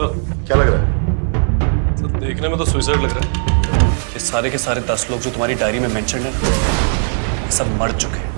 तो क्या लग रहा है? तो देखने में तो सुसाइड लग रहा है। ये सारे के सारे 10 लोग जो तुम्हारी डायरी में मेंशन है ना, सब मर चुके हैं।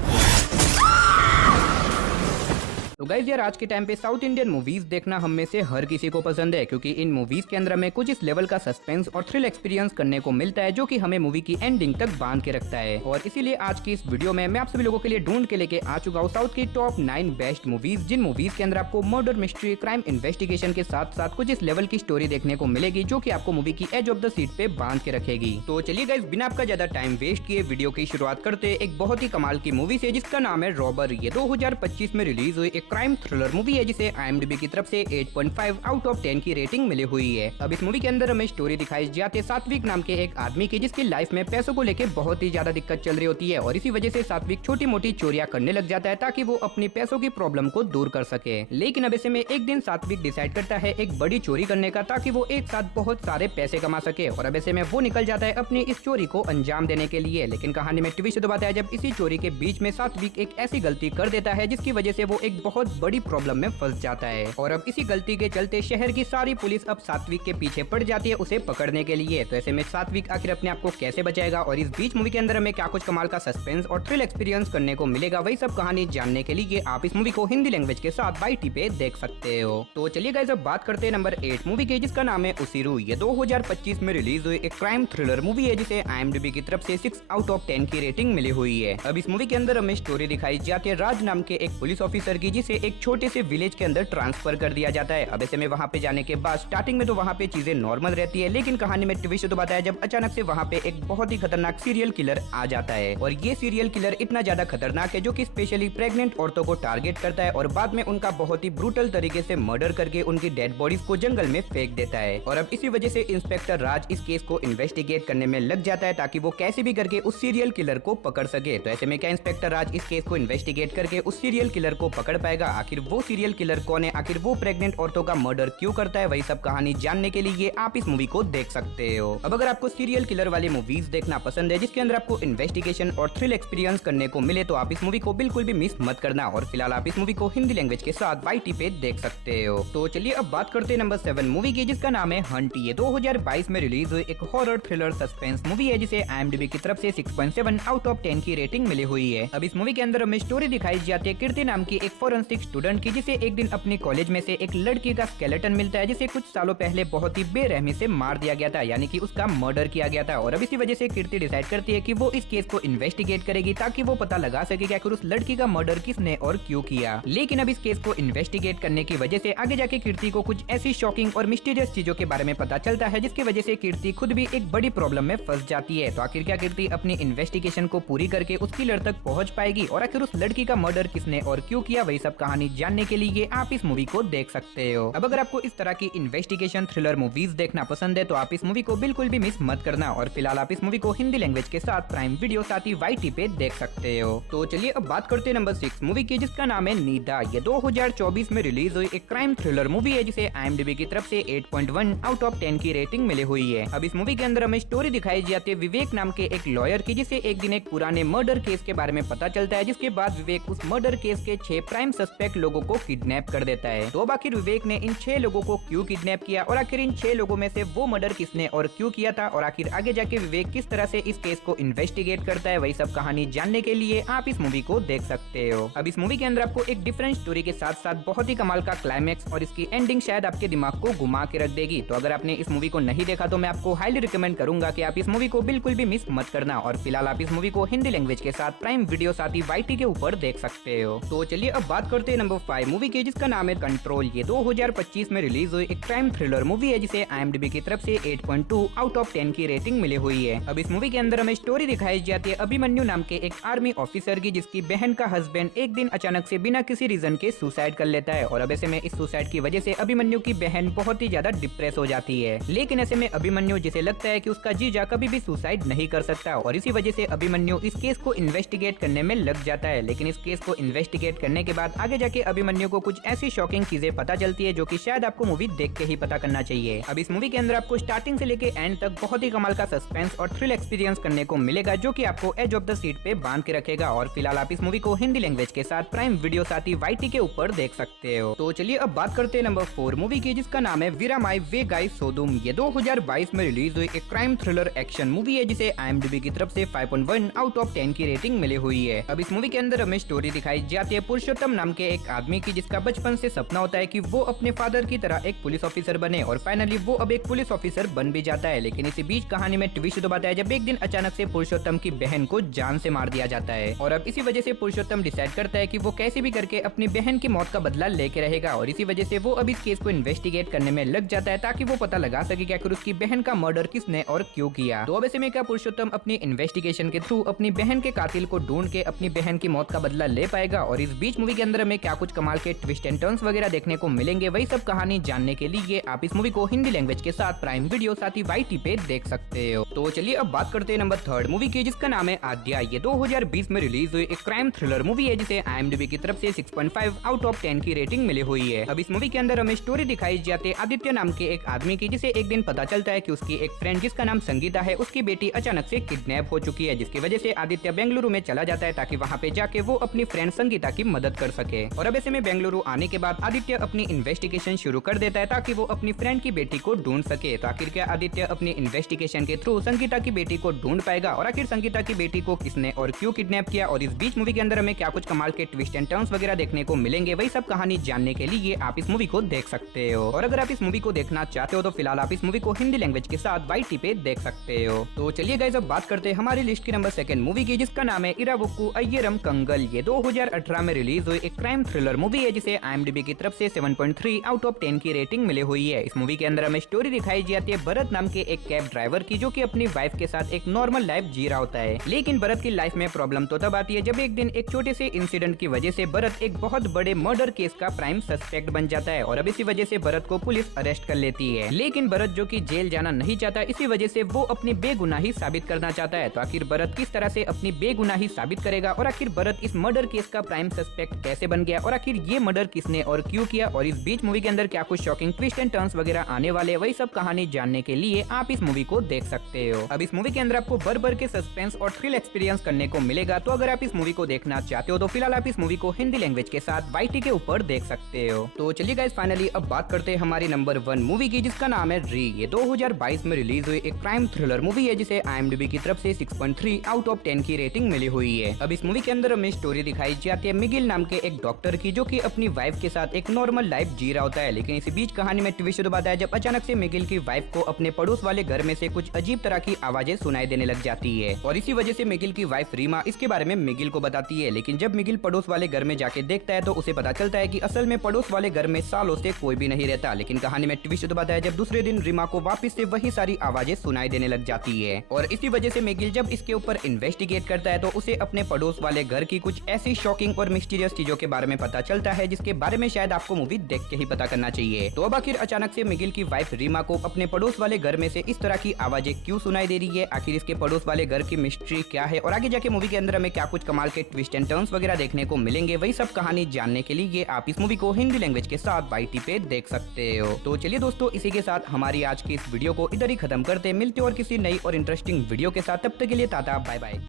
तो गाइस यार, आज के टाइम पे साउथ इंडियन मूवीज देखना हम में से हर किसी को पसंद है, क्योंकि इन मूवीज के अंदर हमें कुछ इस लेवल का सस्पेंस और थ्रिल एक्सपीरियंस करने को मिलता है जो कि हमें मूवी की एंडिंग तक बांध के रखता है। और इसीलिए आज की इस वीडियो में मैं आप सभी लोगों के लिए ढूंढ के लेके आ चुका हूँ साउथ की टॉप 9 बेस्ट मूवीज, जिन मूवीज के अंदर आपको मर्डर, मिस्ट्री, क्राइम, इन्वेस्टिगेशन के साथ साथ कुछ इस लेवल की स्टोरी देखने को मिलेगी जो की आपको मूवी की एज ऑफ द सीट पे बांध के रखेगी। तो चलिए गाइस, बिना आपका ज्यादा टाइम वेस्ट किए वीडियो की शुरुआत करते एक बहुत ही कमाल की मूवी से जिसका नाम है रॉबर। ये 2025 में रिलीज हुई एक क्राइम थ्रिलर मूवी है जिसे IMDb की तरफ से 8.5 आउट ऑफ 10 की रेटिंग मिली हुई है। अब इस मूवी के अंदर हमें स्टोरी दिखाई जाती है सात्विक नाम के एक आदमी की, जिसकी लाइफ में पैसों को लेकर बहुत ही ज्यादा दिक्कत चल रही होती है और इसी वजह से सात्विक छोटी मोटी चोरियां करने लग जाता है ताकि वो अपनी पैसों की प्रॉब्लम को दूर कर सके। लेकिन अब ऐसे में एक दिन सात्विक डिसाइड करता है एक बड़ी चोरी करने का ताकि वो एक साथ बहुत सारे पैसे कमा सके और अब ऐसे में वो निकल जाता है अपनी इस चोरी को अंजाम देने के लिए। लेकिन कहानी में ट्विस्ट दबाता है जब इसी चोरी के बीच में सात्विक एक ऐसी गलती कर देता है जिसकी वजह से वो एक बहुत बड़ी प्रॉब्लम में फंस जाता है और अब इसी गलती के चलते शहर की सारी पुलिस अब सात्विक के पीछे पड़ जाती है उसे पकड़ने के लिए। तो ऐसे में सात्विक आखिर अपने आप को कैसे बचाएगा और इस बीच मूवी के अंदर हमें क्या कुछ कमाल का सस्पेंस और थ्रिल एक्सपीरियंस करने को मिलेगा, वही सब कहानी जानने के लिए आप इस मूवी को हिंदी लैंग्वेज के साथ YT पे देख सकते हो। तो चलिए गाइस, अब बात करते हैं नंबर 8 मूवी के, जिसका नाम है उसीरू। ये 2025 में रिलीज हुई एक क्राइम थ्रिलर मूवी है जिसे IMDb की तरफ से 6 आउट ऑफ 10 की रेटिंग मिली हुई है। अब इस मूवी के अंदर हमें स्टोरी दिखाई जाती है राज नाम के एक पुलिस ऑफिसर की, जिसे एक छोटे से विलेज के अंदर ट्रांसफर कर दिया जाता है। अब ऐसे में वहाँ पे जाने के बाद स्टार्टिंग में तो वहाँ पे चीजें नॉर्मल रहती है, लेकिन कहानी में ट्विस्ट तो बताया जब अचानक से वहाँ पे एक बहुत ही खतरनाक सीरियल किलर आ जाता है और ये सीरियल किलर इतना ज्यादा खतरनाक है जो कि स्पेशली प्रेग्नेंट औरतों को टारगेट करता है और बाद में उनका बहुत ही ब्रूटल तरीके से मर्डर करके उनकी डेड बॉडीज को जंगल में फेंक देता है। और अब इसी वजह से इंस्पेक्टर राज इस केस को इन्वेस्टिगेट करने में लग जाता है ताकि वो कैसे भी करके उस सीरियल किलर को पकड़ सके। तो ऐसे में क्या इंस्पेक्टर राज इस केस को इन्वेस्टिगेट करके उस सीरियल किलर को पकड़ पाएगा? आखिर वो सीरियल किलर कौन है, आखिर वो प्रेग्नेंट औरतों का मर्डर क्यों करता है, वही सब कहानी जानने के लिए आप इस मूवी को देख सकते हो। अब अगर आपको सीरियल किलर वाली मूवीज देखना पसंद है जिसके अंदर आपको इन्वेस्टिगेशन और थ्रिल एक्सपीरियंस करने को मिले तो आप इस मूवी को बिल्कुल भी मिस मत करना और फिलहाल आप इस मूवी को हिंदी लैंग्वेज के साथ YT पे देख सकते हो। तो चलिए अब बात करते हैं नंबर 7 मूवी की, जिसका नाम है हंट। ये 2022 में रिलीज हुई एक हॉरर थ्रिलर सस्पेंस मूवी है जिसे IMDb की तरफ से 6.7 आउट ऑफ 10 की रेटिंग मिली हुई है। अब इस मूवी के अंदर हमें स्टोरी दिखाई जाती है कीर्ति नाम की एक फोरेंसिक स्टूडेंट की, जिसे एक दिन अपने कॉलेज में से एक लड़की का स्केलेटन मिलता है जिसे कुछ सालों पहले बहुत ही बेरहमी से मार दिया गया था, यानी कि उसका मर्डर किया गया था। और अब इसी वजह से कीर्ति डिसाइड करती है कि वो इस केस को इन्वेस्टिगेट करेगी ताकि वो पता लगा सके कि आखिर उस लड़की का मर्डर किसने और क्यों किया। लेकिन अब इस केस को इन्वेस्टिगेट करने की वजह से आगे जाके कीर्ति को कुछ ऐसी शॉकिंग और मिस्टीरियस चीजों के बारे में पता चलता है जिसकी वजह से कीर्ति खुद भी एक बड़ी प्रॉब्लम में फंस जाती है। तो आखिर क्या कीर्ति अपनी इन्वेस्टिगेशन को पूरी करके उस किलर तक पहुंच पाएगी और आखिर उस लड़की का मर्डर किसने और क्यों किया, वही सब कहानी जानने के लिए आप इस मूवी को देख सकते हो। अब अगर आपको इस तरह की इन्वेस्टिगेशन थ्रिलर मूवीज देखना पसंद है तो आप इस मूवी को बिल्कुल भी मिस मत करना और फिलहाल आप इस मूवी को हिंदी लैंग्वेज के साथ प्राइम वीडियो साथ ही YT पे देख सकते हो। तो चलिए अब बात करते हैं नंबर 6 मूवी की, जिसका नाम है नीदा। ये 2024 में रिलीज हुई एक क्राइम थ्रिलर मूवी है जिसे IMDb की तरफ से 8.1 आउट ऑफ 10 की रेटिंग मिली हुई है। अब इस मूवी के अंदर हमें स्टोरी दिखाई जाती है विवेक नाम के एक लॉयर की, जिसे एक दिन एक पुराने मर्डर केस के बारे में पता चलता है, जिसके बाद विवेक उस मर्डर केस के 6 प्राइम सस्पेक्ट लोगों को किडनैप कर देता है। तो अब आखिर विवेक ने इन 6 लोगों को क्यों किडनैप किया और आखिर इन 6 लोगों में से वो मर्डर किसने और क्यों किया था और आखिर आगे जाके विवेक किस तरह से इस केस को इन्वेस्टिगेट करता है, वही सब कहानी जानने के लिए आप इस मूवी को देख सकते हो। अब इस मूवी के अंदर आपको एक डिफरेंट स्टोरी के साथ साथ बहुत ही कमाल का क्लाइमैक्स और इसकी एंडिंग शायद आपके दिमाग को घुमा के रख देगी। तो अगर आपने इस मूवी को नहीं देखा तो मैं आपको हाईली रिकमेंड करूंगा कि आप इस मूवी को बिल्कुल भी मिस मत करना और फिलहाल आप इस मूवी को हिंदी लैंग्वेज के साथ प्राइम वीडियो साथ ही YT के ऊपर देख सकते हो। तो चलिए अब बात करते हैं नंबर 5 मूवी की, जिसका नाम है कंट्रोल। ये 2025 में रिलीज हुई एक क्राइम थ्रिलर मूवी है जिसे IMDb की तरफ से 8.2 आउट ऑफ 10 की रेटिंग मिली हुई है। अब इस मूवी के अंदर हमें स्टोरी दिखाई जाती है अभिमन्यु नाम के एक आर्मी ऑफिसर की, जिसकी बहन का हस्बैंड एक दिन अचानक से बिना किसी रीजन के सुसाइड कर लेता है और अब ऐसे में इस सुसाइड की वजह से अभिमन्यु की बहन बहुत ही ज्यादा डिप्रेस हो जाती है। लेकिन ऐसे में अभिमन्यु जिसे लगता है कि उसका जीजा कभी भी सुसाइड नहीं कर सकता और इसी वजह से अभिमन्यु इस केस को इन्वेस्टिगेट करने में लग जाता है। लेकिन इस केस को इन्वेस्टिगेट करने के बाद आगे जाके अभिमन्यु को कुछ ऐसी शॉकिंग चीजें पता चलती है जो कि शायद आपको मूवी देख के ही पता करना चाहिए। अब इस मूवी के अंदर आपको स्टार्टिंग से लेके एंड तक बहुत ही कमाल का सस्पेंस और थ्रिल एक्सपीरियंस करने को मिलेगा जो कि आपको एज ऑफ द सीट पे बांध के रखेगा। और फिलहाल आप इस मूवी को हिंदी लैंग्वेज के साथ प्राइम वीडियो साथ ही YT के ऊपर देख सकते हो। तो चलिए अब बात करते हैं नंबर 4 मूवी की, जिसका नाम है वीरामाई वेगाई सोदुम। ये 2022 में रिलीज हुई एक क्राइम थ्रिलर एक्शन मूवी है जिसे IMDb की तरफ से 5.1 आउट ऑफ 10 की रेटिंग मिली हुई है। अब इस मूवी के अंदर हमें स्टोरी दिखाई जाती है पुरुषोत्तम नाम के एक आदमी की, जिसका बचपन से सपना होता है कि वो अपने फादर की तरह एक पुलिस ऑफिसर बने और फाइनली वो अब एक पुलिस ऑफिसर बन भी जाता है। लेकिन इसी बीच कहानी में ट्विस्ट दबाता है जब एक दिन अचानक से पुरुषोत्तम की बहन को जान से मार दिया जाता है। और अब इसी वजह से पुरुषोत्तम डिसाइड करता है कि वो कैसे भी करके अपनी बहन की मौत का बदला लेके रहेगा। और इसी वजह से वो अब इस केस को इन्वेस्टिगेट करने में लग जाता है ताकि वो पता लगा सके कि आखिर उसकी बहन का मर्डर किसने और क्यों किया। तो अब ऐसे में क्या पुरुषोत्तम अपनी इन्वेस्टिगेशन के थ्रू अपनी बहन के कातिल को ढूंढ के अपनी बहन की मौत का बदला ले पाएगा। और इस बीच मूवी के अंदर हमें क्या कुछ कमाल के ट्विस्ट एंड टर्न्स वगैरह देखने को मिलेंगे, वही सब कहानी जानने के लिए आप इस मूवी को हिंदी लैंग्वेज के साथ प्राइम वीडियो साथ ही YT पे देख सकते हो। तो चलिए अब बात करते हैं नंबर 3 मूवी की, जिसका नाम है आद्या। ये 2020 में रिलीज हुई एक क्राइम थ्रिलर मूवी है जिसे IMDb की तरफ से 6.5 आउट ऑफ 10 की रेटिंग मिली हुई है। अब इस मूवी के अंदर हमें स्टोरी दिखाई जाती है आदित्य नाम के एक आदमी की, जिसे एक दिन पता चलता है कि उसकी एक फ्रेंड जिसका नाम संगीता है, उसकी बेटी अचानक से किडनैप हो चुकी है, जिसकी वजह से आदित्य बेंगलुरु में चला जाता है ताकि वहाँ पे जाके वो अपनी फ्रेंड संगीता की मदद कर सके। और अब ऐसे में बेंगलुरु आने के बाद आदित्य अपनी इन्वेस्टिगेशन शुरू कर देता है ताकि वो अपनी फ्रेंड की बेटी को ढूंढ सके। तो आखिर क्या आदित्य अपनी इन्वेस्टिगेशन के थ्रू संगीता की बेटी को ढूंढ पाएगा और आखिर संगीता की बेटी को किसने और क्यों किडनैप किया। और इस बीच मूवी के अंदर हमें क्या कुछ कमाल के ट्विस्ट एंड टर्न्स वगैरह देखने को मिलेंगे, वही सब कहानी जानने के लिए आप इस मूवी को देख सकते हो। और अगर आप इस मूवी को देखना चाहते हो तो फिलहाल आप इस मूवी को हिंदी लैंग्वेज के साथ YT पे देख सकते हो। तो चलिए गाइस अब बात करते हैं हमारी लिस्ट की नंबर 2 मूवी की, जिसका नाम है इरावुक्कू अय्यरम कंगल। ये 2018 में रिलीज हुई एक क्राइम थ्रिलर मूवी है जिसे IMDb की तरफ से 7.3 आउट ऑफ 10 की रेटिंग मिली हुई है। इस मूवी के अंदर हमें स्टोरी दिखाई जाती है भरत नाम के एक कैब ड्राइवर की, जो कि अपनी वाइफ के साथ एक नॉर्मल लाइफ जी रहा होता है। लेकिन भरत की लाइफ में प्रॉब्लम तो तब आती है जब एक दिन एक छोटे से इंसिडेंट की वजह से भरत एक बहुत बड़े मर्डर केस का प्राइम सस्पेक्ट बन जाता है। और अब इसी वजह से भरत को पुलिस अरेस्ट कर लेती है। लेकिन भरत जो कि जेल जाना नहीं चाहता, इसी वजह से वो अपनी बेगुनाही साबित करना चाहता है। तो आखिर भरत किस तरह से अपनी बेगुनाही साबित करेगा और आखिर भरत इस मर्डर केस का प्राइम सस्पेक्ट कैसे बन गया और आखिर ये मर्डर किसने और क्यों किया। और इस बीच मूवी के अंदर क्या कुछ शॉकिंग ट्विस्ट एंड टर्न्स वगैरह आने वाले, वही सब कहानी जानने के लिए आप इस मूवी को देख सकते हो। अब इस मूवी के अंदर आपको भर के सस्पेंस और थ्रिल एक्सपीरियंस करने को मिलेगा। तो अगर आप इस मूवी को देखना चाहते हो तो फिलहाल आप इस मूवी को हिंदी लैंग्वेज के साथ YT के ऊपर देख सकते हो। तो चलिए गाइस फाइनली अब बात करते हैं हमारी नंबर 1 मूवी की, जिसका नाम है री। ये 2022 में रिलीज हुई एक क्राइम थ्रिलर मूवी है जिसे IMDb की तरफ से 6.3 आउट ऑफ 10 की रेटिंग मिली हुई है। अब इस मूवी के अंदर हमें स्टोरी दिखाई जाती है मिगिल नाम के एक डॉक्टर की, जो कि अपनी वाइफ के साथ एक नॉर्मल लाइफ जी रहा होता है। लेकिन इसी बीच कहानी में ट्विस्ट दबाता है जब अचानक से मिगिल की वाइफ को अपने पड़ोस वाले घर में से कुछ अजीब तरह की आवाजें सुनाई देने लग जाती है। और इसी वजह से मिगिल की वाइफ रीमा इसके बारे में मिगिल को बताती है। लेकिन जब मिगिल पड़ोस वाले घर में जाके देखता है तो उसे पता चलता है कि असल में पड़ोस वाले घर में सालों से कोई भी नहीं रहता। लेकिन कहानी में ट्विस्ट दबाता है जब दूसरे दिन रीमा को वापस से वही सारी आवाजें सुनाई देने लग जाती है। और इसी वजह से मिगिल जब इसके ऊपर इन्वेस्टिगेट करता है तो उसे अपने पड़ोस वाले घर की कुछ ऐसी शॉकिंग और मिस्टीरियस चीजों के बारे में पता चलता है जिसके बारे में शायद आपको मूवी देख के ही पता करना चाहिए। तो अब आखिर अचानक से मिगिल की वाइफ रीमा को अपने पड़ोस वाले घर में से इस तरह की आवाजें क्यों सुनाई दे रही है, आखिर इसके पड़ोस वाले घर की मिस्ट्री क्या है और आगे जाके मूवी के अंदर हमें क्या कुछ कमाल के ट्विस्ट एंड टर्न्स वगैरह देखने को मिलेंगे, वही सब कहानी जानने के लिए आप इस मूवी को हिंदी लैंग्वेज के साथ YT पे देख सकते हो। तो चलिए दोस्तों इसी के साथ हमारी आज की इस वीडियो को इधर ही खत्म करते, मिलते और किसी नई और इंटरेस्टिंग वीडियो के साथ। तब तक के लिए टाटा बाय बाय।